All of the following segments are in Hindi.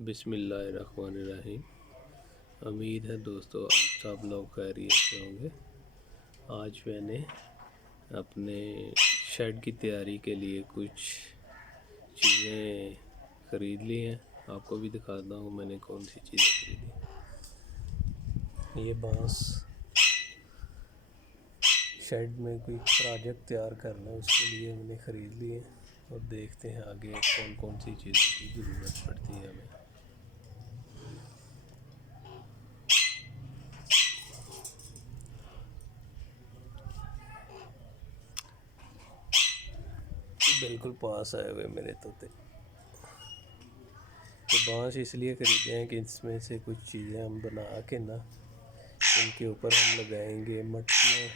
बिस्मिल्लाहिर्रहमानिर्रहीम। उम्मीद है दोस्तों आप सब लोग खैरियत से होंगे। आज मैंने अपने शेड की तैयारी के लिए कुछ चीज़ें ख़रीद ली हैं। आपको भी दिखाता हूँ मैंने कौन सी चीज़ें ख़रीदी। ये बांस शेड में कोई प्रोजेक्ट तैयार करना है, उसके लिए मैंने ख़रीद लिए हैं और देखते हैं आगे कौन कौन सी चीज़ों की ज़रूरत पड़ती है हमें। बिल्कुल पास आए हुए मेरे तोते। तो बांस इसलिए ख़रीदे हैं कि इसमें से कुछ चीज़ें हम बना के ना इनके ऊपर हम लगाएंगे मटकियाँ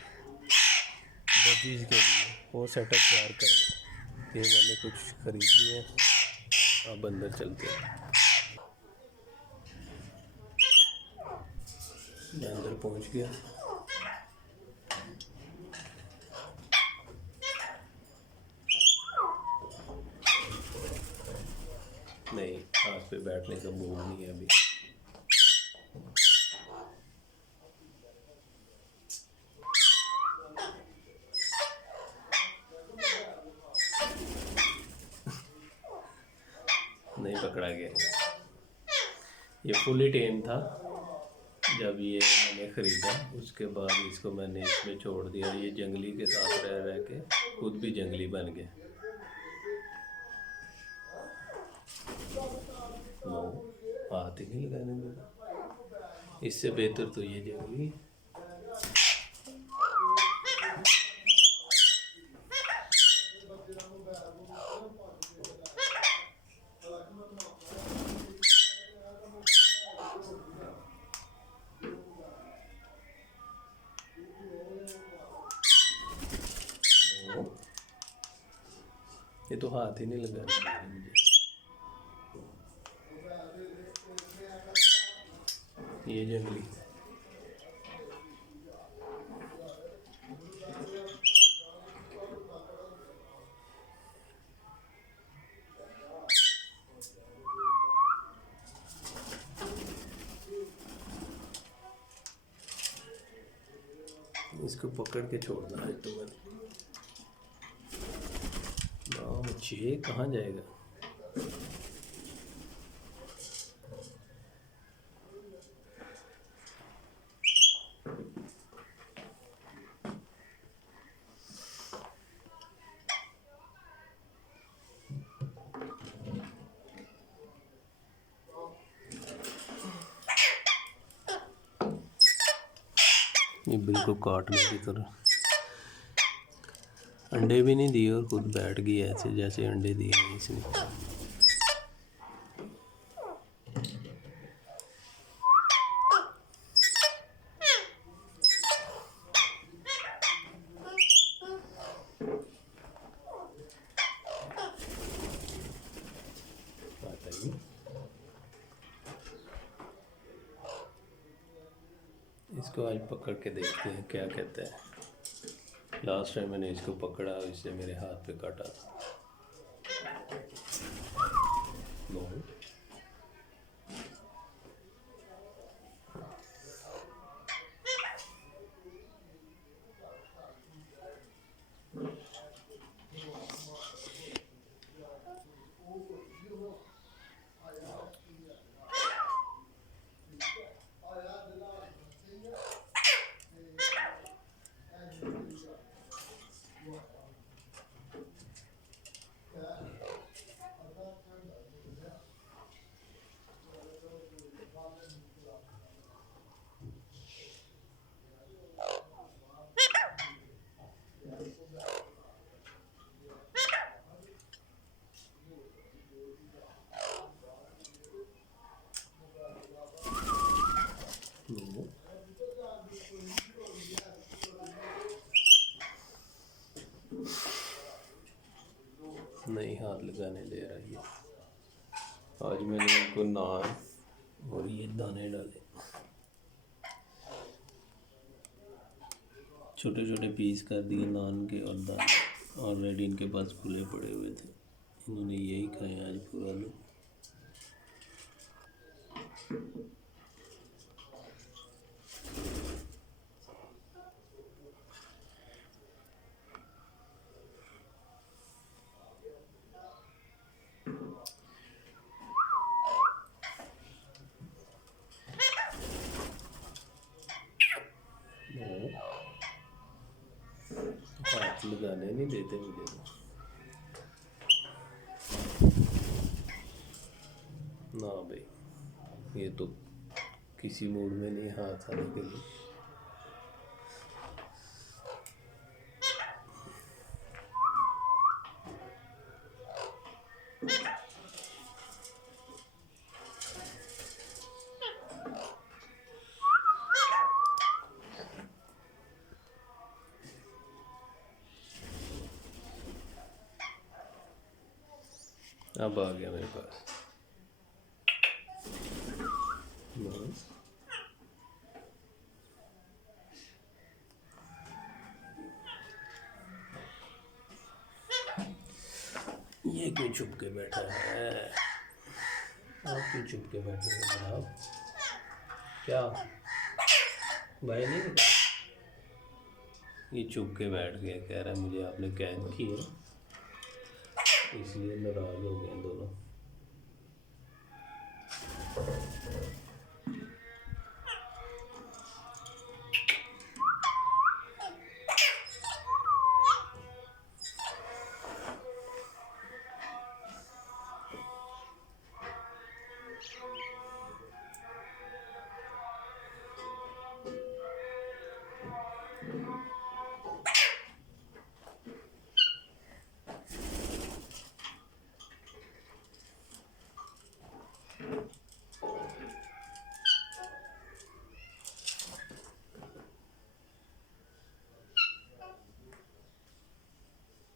बजीज के लिए, वो सेटअप तैयार करेंगे। ये मैंने कुछ ख़रीद लिए हैं। अब अंदर चलते हैं। मैं अंदर पहुंच गया। नहीं, हाथ पे बैठने का मूड नहीं है अभी। नहीं पकड़ा गया। ये फुली टेम था। जब ये मैंने ख़रीदा उसके बाद इसको मैंने इसमें छोड़ दिया। ये जंगली के साथ रह रह के खुद भी जंगली बन गया। नो, हाथ ही नहीं लगाने देगा। इससे बेहतर तो ये जंगली। ये तो हाथ ही नहीं लगा रहा मुझे। ये जंगली इसको पकड़ के छोड़ना है तो मैंने। ये कहाँ जाएगा? ये बिल्कुल काटने की तरह। अंडे भी नहीं दिए और खुद बैठ गई ऐसे जैसे अंडे दिए हैं इसने। इसको आज पकड़ के देखते हैं क्या कहता है। लास्ट टाइम मैंने इसको पकड़ा, इससे मेरे हाथ पे काटा था। नहीं हाथ लगाने दे रहा है। आज मैंने इनको नान और ये दाने डाले, छोटे छोटे पीस कर दिए नान के और दाने। ऑलरेडी इनके पास फूले पड़े हुए थे, इन्होंने यही खाए आज पूरा दिन। लगाने नहीं देते मुझे तो। ना भाई, ये तो किसी मूड में नहीं हाथ आने के लिए। अब आ गया मेरे पास। ये क्यों चुप के बैठा है? आप क्यों चुप के बैठे हो जनाब? क्या भाई नहीं बता? ये चुप के बैठ गया, कह रहा है मुझे आपने कैद किया, इसलिए नाराज हो गए दोनों।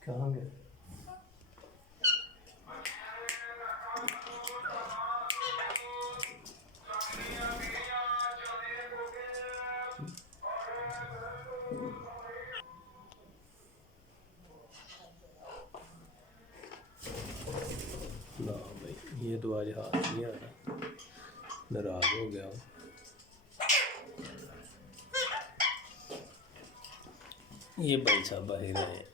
कहाँ गए? ना भाई, ये तो आज हाथ नहीं आ रहा, नाराज हो गया हूँ। ये भाई साहब बाहर आए हैं।